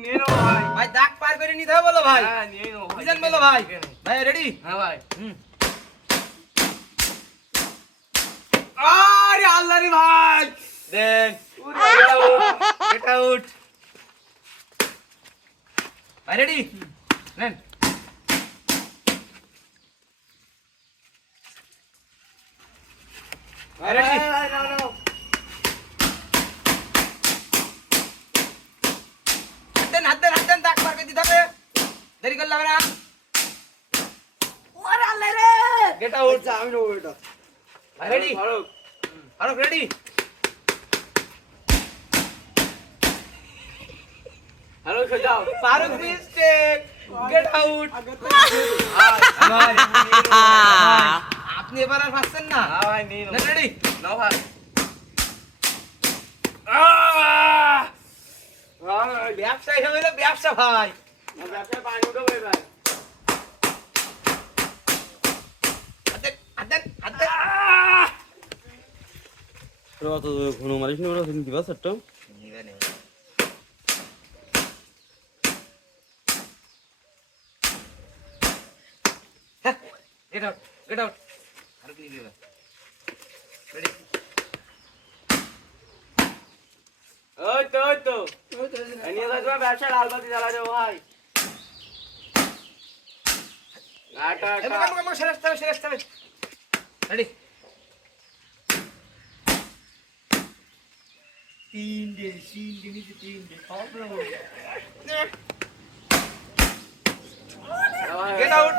নিয়ে নাও ভাই। ভাই দাগ পার করে নিতে হবে বলো ভাই। হ্যাঁ নিয়ে নাও ভাই। বুঝলেন বলো ভাই। ভাই রেডি? হ্যাঁ ভাই। আরে আল্লাহ রে ভাই দেন গেট আউট ভাই রেডি নেন ভাই রেডি হাত দেন দাগ পার করে দিতে হবে দেরি করলে হবে না ওরে আল্লাহ রে গেট আউট আমি নেবো এটা। ভাই রেডি ফারুক। ফারুক রেডি ফারুক যাও। ফারুক মিস্টেক গেট আউট আপনি এবার আর পাচ্ছেন না হ্যাঁ ভাই নিয়ে নাও। রেডি নাও ভাই। ব্যবসা হিসাবে হলো ব্যবসা ভাই না ব্যবসায় পানি উঠাবো এবার। হাত দেন অত ঘন মারিস না ওরা দিবা সেটটা গেট আউট ফারুক নিয়ে দিবে রেডি ওই তো নিয়ে যাও ব্যবসা লাল বাতি জ্বালা যাও ভাই। সেরেস্তে হবে রেডি তিনটে ভাই। Get out